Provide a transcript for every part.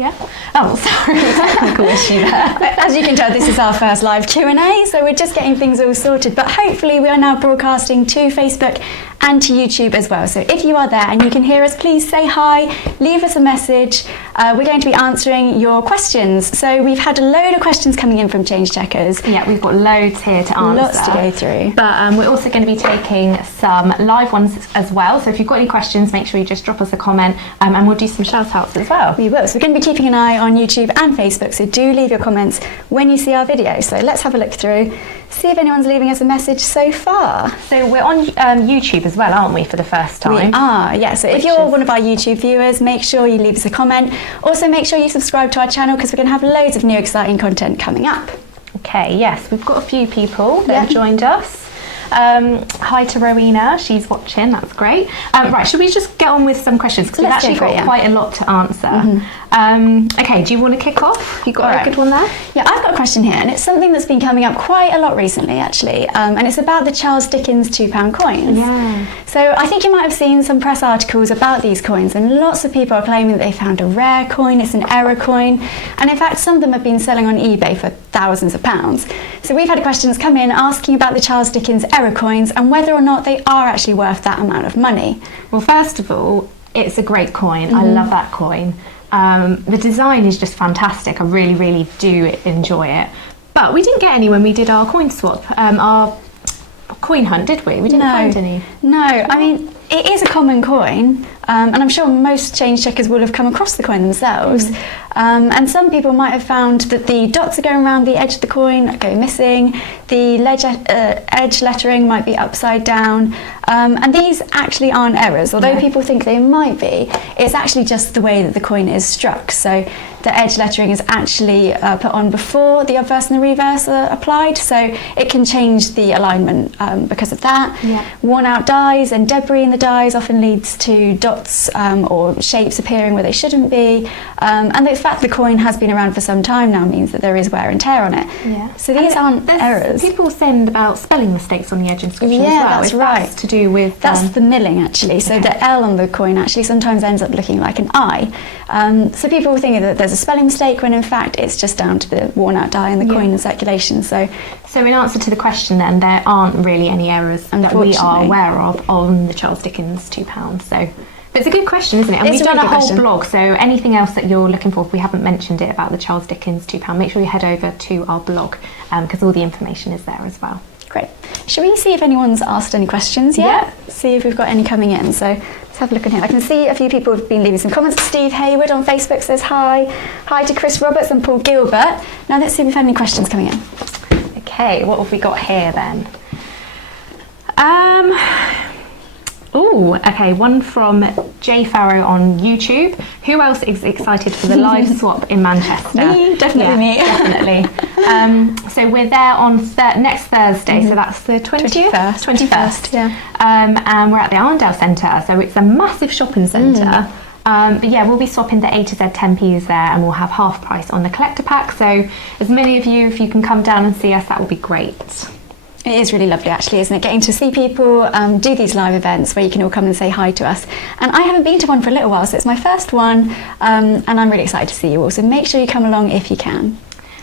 Yeah. Oh, sorry, technical issue there. As you can tell, this is our first live Q&A, so we're just getting things all sorted. But hopefully we are now broadcasting to Facebook and to YouTube as well. So if you are there and you can hear us, please say hi, leave us a message. We're going to be answering your questions. So we've had a load of questions coming in from change checkers. Yeah, we've got loads here to answer. Lots to go through. But we're also going to be taking some live ones as well. So if you've got any questions, make sure you just drop us a comment and we'll do some shout outs as well. We will. So we're going to be keeping an eye on YouTube and Facebook. So do leave your comments when you see our video. So let's have a look through, see if anyone's leaving us a message so far. So we're on YouTube as well, aren't we, for the first time? We are, yeah. So if you're one of our YouTube viewers, make sure you leave us a comment. Also, make sure you subscribe to our channel because we're going to have loads of new exciting content coming up. Okay, yes, we've got a few people that have joined us. Hi to Rowena, she's watching, that's great. Right, should we just get on with some questions because we've actually got quite a lot to answer. Okay, do you want to kick off? You got a good one there? Yeah, I've got a question here, and it's something that's been coming up quite a lot recently actually, and it's about the Charles Dickens £2 coins. Yeah. So I think you might have seen some press articles about these coins, and lots of people are claiming that they found a rare coin, it's an error coin, and in fact some of them have been selling on eBay for thousands of pounds. So we've had questions come in asking about the Charles Dickens error coins and whether or not they are actually worth that amount of money. Well, first of all, it's a great coin. I love that coin. The design is just fantastic. I really, really do enjoy it. But we didn't get any when we did our coin swap, our coin hunt, did we? We didn't find any. No, I mean, it is a common coin, and I'm sure most change checkers will have come across the coin themselves. And some people might have found that the dots are going around the edge of the coin go missing, the edge lettering might be upside down, and these actually aren't errors. Although people think they might be, it's actually just the way that the coin is struck. So the edge lettering is actually put on before the obverse and the reverse are applied, so it can change the alignment because of that. Worn out dies and debris in the dies often leads to dots or shapes appearing where they shouldn't be, and the fact the coin has been around for some time now means that there is wear and tear on it. So these aren't errors. People send about spelling mistakes on the edge inscription as well. That's right. That's to do with... That's the milling actually. So the L on the coin actually sometimes ends up looking like an I. So people think that there's a spelling mistake when in fact it's just down to the worn out die and the coin in circulation. So in answer to the question then, there aren't really any errors that we are aware of on the Charles Dickens £2. But it's a good question, isn't it? And we've done a whole blog, so anything else that you're looking for, if we haven't mentioned it about the Charles Dickens £2, make sure you head over to our blog because all the information is there as well. Great. Shall we see if anyone's asked any questions yet? Yeah. See if we've got any coming in. So let's have a look in here. I can see a few people have been leaving some comments. Steve Hayward on Facebook says hi. Hi to Chris Roberts and Paul Gilbert. Now let's see if we've had any questions coming in. Okay, what have we got here then? Oh, okay, one from Jay Farrow on YouTube. Who else is excited for the live swap in Manchester? Me, definitely me. Definitely. So we're there on next Thursday, so that's the 20th? 21st. Yeah. And we're at the Arndale Centre, so it's a massive shopping centre. But yeah, we'll be swapping the A to Z 10p's there, and we'll have half price on the collector pack. So as many of you, if you can come down and see us, that will be great. It is really lovely actually, isn't it? Getting to see people, do these live events where you can all come and say hi to us. And I haven't been to one for a little while, so it's my first one, and I'm really excited to see you all. So make sure you come along if you can.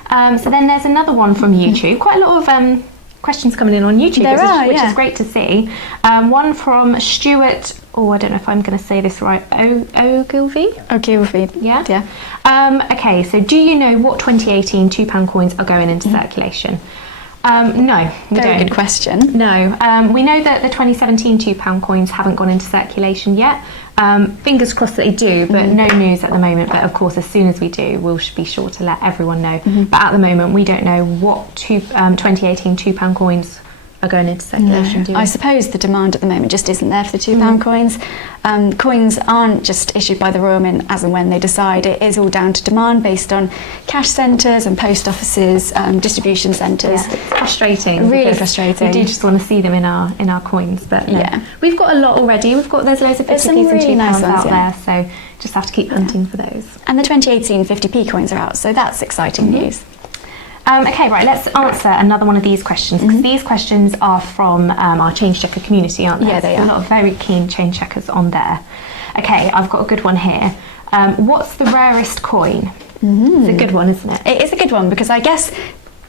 So then there's another one from YouTube. Quite a lot of questions coming in on YouTube, which is great to see. One from Stuart, I don't know if I'm going to say this right, Ogilvy? Ogilvy, yeah. Okay, so do you know what 2018 £2 coins are going into circulation? No, we don't. Very good question. No, we know that the 2017 £2 coins haven't gone into circulation yet. Fingers crossed that they do, but no news at the moment. But of course, as soon as we do, we'll be sure to let everyone know. But at the moment, we don't know what 2018 £2 coins are going into circulation. No, I suppose the demand at the moment just isn't there for the £2 coins. Coins aren't just issued by the Royal Mint as and when they decide. It is all down to demand based on cash centres and post offices, distribution centres. Yeah, it's frustrating. Really frustrating. We do just want to see them in our coins, but no. We've got a lot already. There's loads of 50p's and really £2 nice out there, so just have to keep hunting for those. And the 2018 50p coins are out, so that's exciting news. Okay, right, let's answer another one of these questions, because these questions are from our change checker community, aren't they? Yeah, they are. A lot of very keen change checkers on there. Okay, I've got a good one here. What's the rarest coin? It's a good one, isn't it? It is a good one, because I guess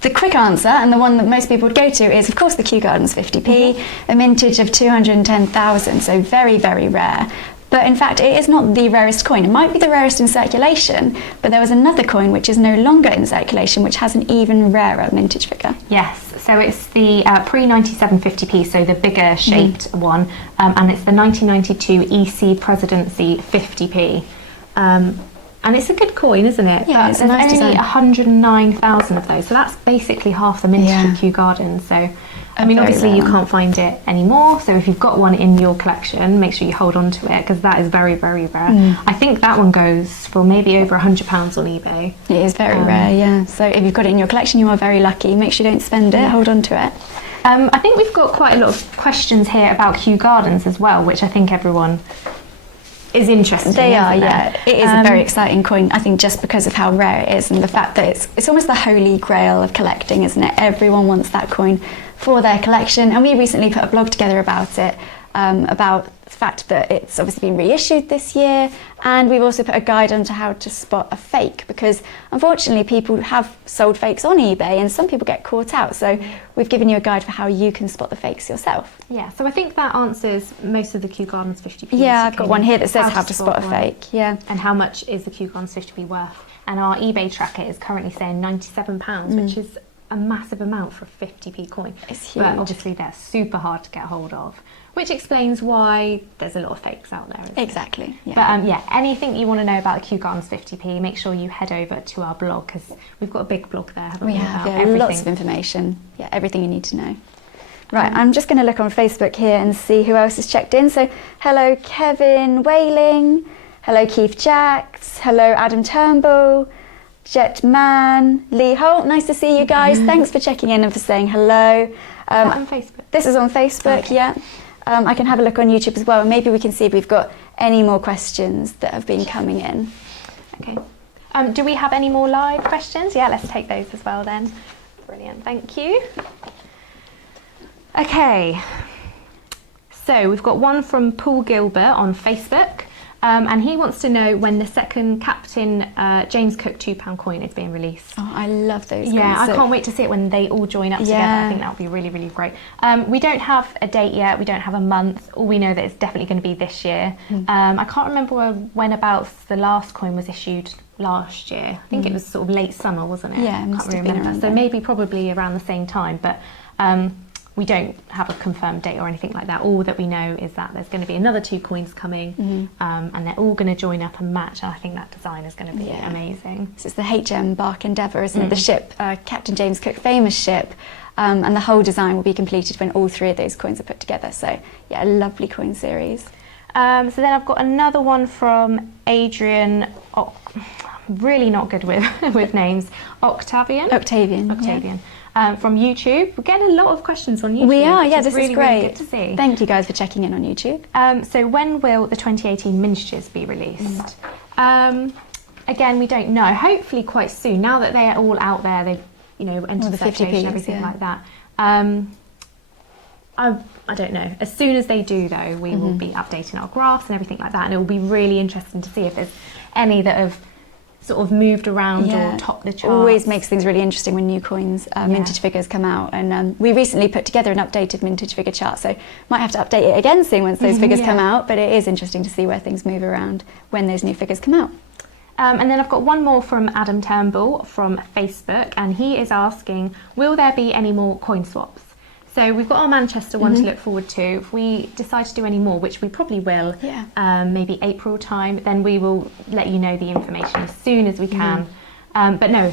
the quick answer, and the one that most people would go to, is of course the Kew Gardens 50p, a mintage of 210,000, so very, very rare. But in fact, it is not the rarest coin. It might be the rarest in circulation, but there was another coin which is no longer in circulation, which has an even rarer mintage figure. Yes, so it's the pre-97 50p, so the bigger shaped one, and it's the 1992 EC Presidency 50p. And it's a good coin, isn't it? Yeah, it's a nice There's only design. 109,000 of those, so that's basically half the mintage of Kew Gardens. So, I mean, obviously you can't find it anymore, so if you've got one in your collection, make sure you hold on to it, because that is very, very rare. I think that one goes for maybe over £100 on eBay. It is very rare, yeah. So if you've got it in your collection, you are very lucky. Make sure you don't spend it, hold on to it. I think we've got quite a lot of questions here about Kew Gardens as well, which I think everyone is interested in. They are, isn't yeah. there? It is a very exciting coin, I think, just because of how rare it is and the fact that it's almost the holy grail of collecting, isn't it? Everyone wants that coin for their collection, and we recently put a blog together about it, about the fact that it's obviously been reissued this year, and we've also put a guide on to how to spot a fake, because unfortunately people have sold fakes on eBay and some people get caught out, so we've given you a guide for how you can spot the fakes yourself. Yeah, so I think that answers most of the Kew Gardens 50p. Yeah, I've got one here that says how to spot a fake. Yeah. And how much is the Kew Gardens 50p worth? And our eBay tracker is currently saying £97, which is a massive amount for a 50p coin. It's huge. But obviously they're super hard to get hold of, which explains why there's a lot of fakes out there. Exactly. Yeah. But yeah, anything you want to know about the Kew Gardens 50p, make sure you head over to our blog, because we've got a big blog there, haven't we? We have, about yeah, everything. lots of information. Yeah, everything you need to know. Right, I'm just going to look on Facebook here and see who else has checked in. So, hello Kevin Whaling, hello Keith Jacks, hello Adam Turnbull, Jetman, Lee Holt. Nice to see you guys. Thanks for checking in and for saying hello. On Facebook. This is on Facebook, Okay. yeah. I can have a look on YouTube as well, and maybe we can see if we've got any more questions that have been coming in. Okay. Do we have any more live questions? Yeah, let's take those as well then. Brilliant, thank you. Okay, so we've got one from Paul Gilbert on Facebook, and he wants to know when the second Captain James Cook £2 coin is being released. Oh, I love those. Yeah, ones. I can't wait to see it when they all join up together. I think that would be really, really great. We don't have a date yet, we don't have a month. All we know that it's definitely going to be this year. I can't remember when about the last coin was issued last year. I think it was sort of late summer, wasn't it? Yeah, it must have been around So then. maybe probably around the same time, but we don't have a confirmed date or anything like that. All that we know is that there's going to be another 2 coins coming, and they're all going to join up and match. And I think that design is going to be amazing. So it's the HM Bark Endeavour, isn't it? The ship, Captain James Cook, famous ship, and the whole design will be completed when all 3 of those coins are put together. So yeah, a lovely coin series. So then I've got another one from Adrian. Really not good with names. Octavian. Yeah. From YouTube. We're getting a lot of questions on YouTube. We are, yeah, which this really, is great. Really good to see. Thank you guys for checking in on YouTube. So when will the 2018 miniatures be released? Again, we don't know. Hopefully quite soon. Now that they're all out there, they've entered the circulation, 50Ps, everything like that. I don't know. As soon as they do, though, we will be updating our graphs and everything like that, and it will be really interesting to see if there's any that have sort of moved around or topped the charts. Always makes things really interesting when new coins, mintage figures come out, and we recently put together an updated mintage figure chart, so might have to update it again soon once those figures come out, but it is interesting to see where things move around when those new figures come out. And then I've got one more from Adam Turnbull from Facebook, and he is asking, will there be any more coin swaps? So we've got our Manchester one to look forward to. If we decide to do any more, which we probably will, maybe April time, then we will let you know the information as soon as we can. But no,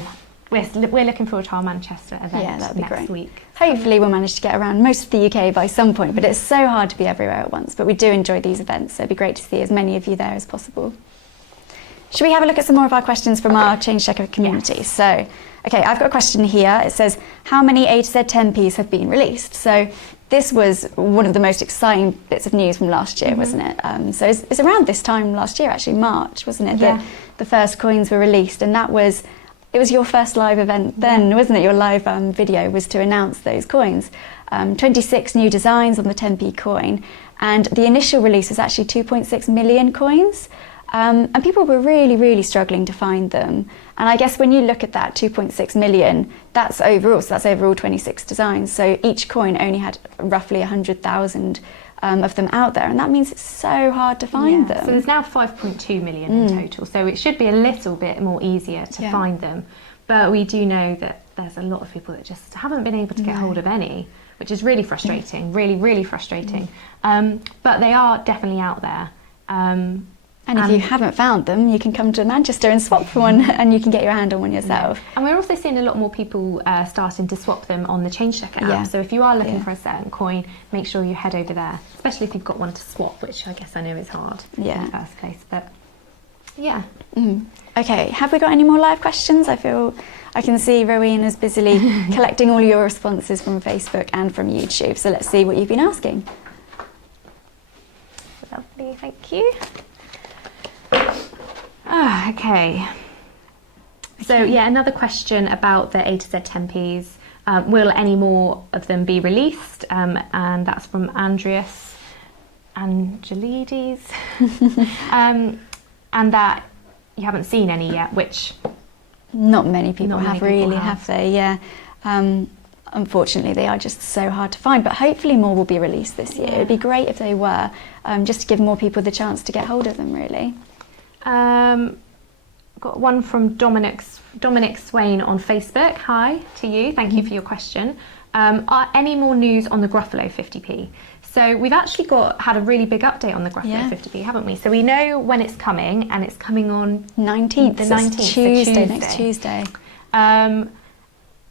we're looking forward to our Manchester event next week. Hopefully we'll manage to get around most of the UK by some point, but it's so hard to be everywhere at once. But we do enjoy these events, so it'd be great to see as many of you there as possible. Should we have a look at some more of our questions from our Change Checker community? So, okay, I've got a question here. It says, how many A to Z 10Ps have been released? So this was one of the most exciting bits of news from last year, wasn't it? So it's around this time last year, actually, March, wasn't it, that the first coins were released, and it was your first live event then, wasn't it? Your live video was to announce those coins. 26 new designs on the 10p coin, and the initial release was actually 2.6 million coins. And people were really, really struggling to find them. And I guess when you look at that 2.6 million, that's overall, so that's overall 26 designs. So each coin only had roughly 100,000 of them out there, and that means it's so hard to find them. So there's now 5.2 million in total, so it should be a little bit more easier to find them. But we do know that there's a lot of people that just haven't been able to get hold of any, which is really frustrating, really, really frustrating. But they are definitely out there. And if you haven't found them, you can come to Manchester and swap for one, and you can get your hand on one yourself. And we're also seeing a lot more people starting to swap them on the Change Checker app. So if you are looking for a certain coin, make sure you head over there, especially if you've got one to swap, which I guess I know is hard in the first place. But yeah. Okay, have we got any more live questions? I can see Rowena's busily collecting all your responses from Facebook and from YouTube. So let's see what you've been asking. Lovely, thank you. Okay. So yeah, another question about the A to Z 10p's. Will any more of them be released? And that's from Andreas Angelides. And that you haven't seen any yet, which not many people have, they? Yeah. Unfortunately, they are just so hard to find, but hopefully more will be released this year. It'd be great if they were, just to give more people the chance to get hold of them, really. Got one from Dominic Swain on Facebook. Hi to you. Thank you for your question. Are any more news on the Gruffalo 50p? So we've actually had a really big update on the Gruffalo 50p, haven't we? So we know when it's coming, and it's coming on 19th. The 19th, Tuesday, next Tuesday.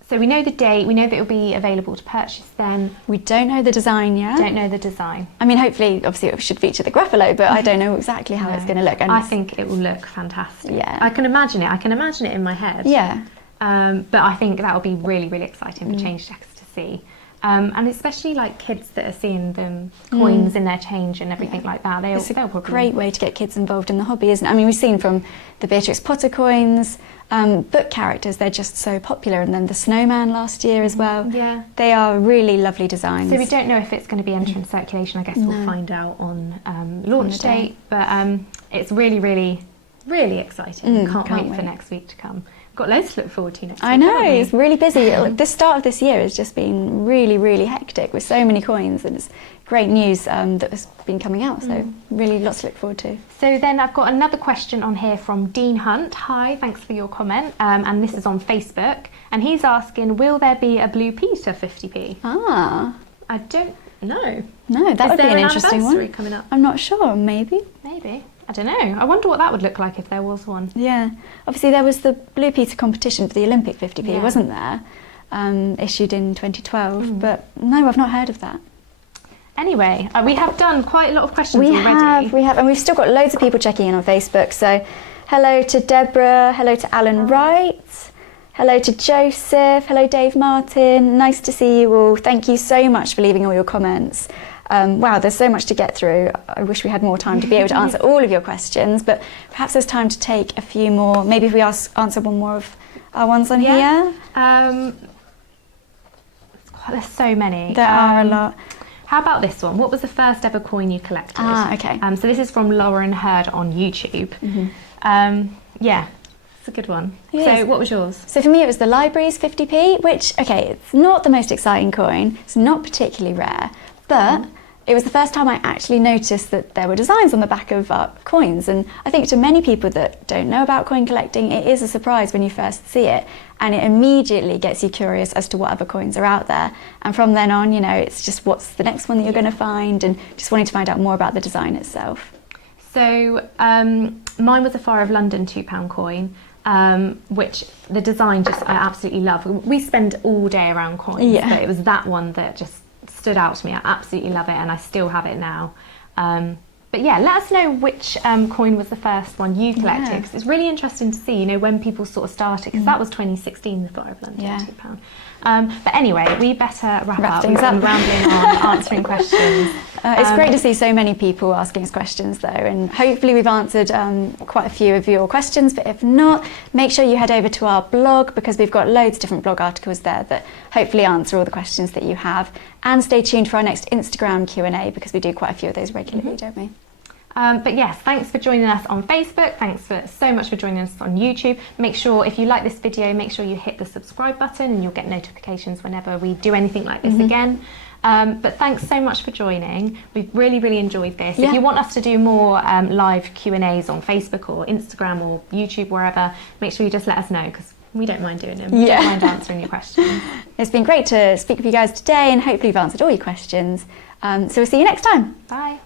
So we know the date. We know that it'll be available to purchase then. We don't know the design yet. Don't know the design. I mean, hopefully, obviously, it should feature the Gruffalo, but I don't know exactly how it's going to look. And I think it will look fantastic. Yeah. I can imagine it. I can imagine it in my head. Yeah. But I think that will be really, really exciting for Change Checkers to see. And especially like kids that are seeing them coins in their change and everything like that. It's a great way to get kids involved in the hobby, isn't it? I mean, we've seen from the Beatrix Potter coins, book characters, they're just so popular. And then the snowman last year as well. Yeah. They are really lovely designs. So we don't know if it's going to be entering circulation. I guess we'll find out on launch date. But it's really, really, really exciting. Can't wait for next week to come. Got loads to look forward to next week. I know, it's really busy. The start of this year has just been really, really hectic with so many coins, and it's great news that has been coming out, so really lots to look forward to. So then I've got another question on here from Dean Hunt. Hi, thanks for your comment, and this is on Facebook, and he's asking, will there be a Blue Peter 50p? Ah. I don't know. No, that would be an interesting one. Coming up? I'm not sure, maybe. Maybe. I don't know. I wonder what that would look like if there was one. Yeah. Obviously, there was the Blue Peter competition for the Olympic 50p, wasn't there? Issued in 2012. But no, I've not heard of that. Anyway, we have done quite a lot of questions already. We have. And we've still got loads of people checking in on Facebook. So hello to Deborah. Hello to Alan Wright. Hello to Joseph. Hello, Dave Martin. Nice to see you all. Thank you so much for leaving all your comments. Wow, there's so much to get through. I wish we had more time to be able to answer all of your questions, but perhaps there's time to take a few more. Maybe if we answer one more of our ones on here. There's so many. There are a lot. How about this one? What was the first ever coin you collected? Okay. So this is from Lauren Hurd on YouTube. Yeah, it's a good one. So what was yours? So for me it was the Libraries 50p, which, okay, it's not the most exciting coin. It's not particularly rare, but it was the first time I actually noticed that there were designs on the back of coins, and I think to many people that don't know about coin collecting, it is a surprise when you first see it, and it immediately gets you curious as to what other coins are out there. And from then on, you know, it's just what's the next one that you're going to find, and just wanting to find out more about the design itself. So mine was a Fire of London £2 coin, which the design just I absolutely love. We spend all day around coins, but it was that one that just stood out to me. I absolutely love it, and I still have it now. But yeah, let us know which coin was the first one you collected, because it's really interesting to see, you know, when people sort of started, because that was 2016, the Fire of London £2. But anyway, we better wrap up. We've been rambling on, answering questions. It's great to see so many people asking us questions though, and hopefully we've answered quite a few of your questions, but if not, make sure you head over to our blog, because we've got loads of different blog articles there that hopefully answer all the questions that you have. And stay tuned for our next Instagram Q&A, because we do quite a few of those regularly, don't we? But yes, thanks for joining us on Facebook. Thanks so much for joining us on YouTube. Make sure, if you like this video, make sure you hit the subscribe button and you'll get notifications whenever we do anything like this again. But thanks so much for joining. We've really enjoyed this. If you want us to do more live Q&As on Facebook or Instagram or YouTube, wherever, make sure you just let us know, because we don't mind doing them. We don't mind answering your questions. It's been great to speak with you guys today, and hopefully you've answered all your questions. So we'll see you next time. Bye.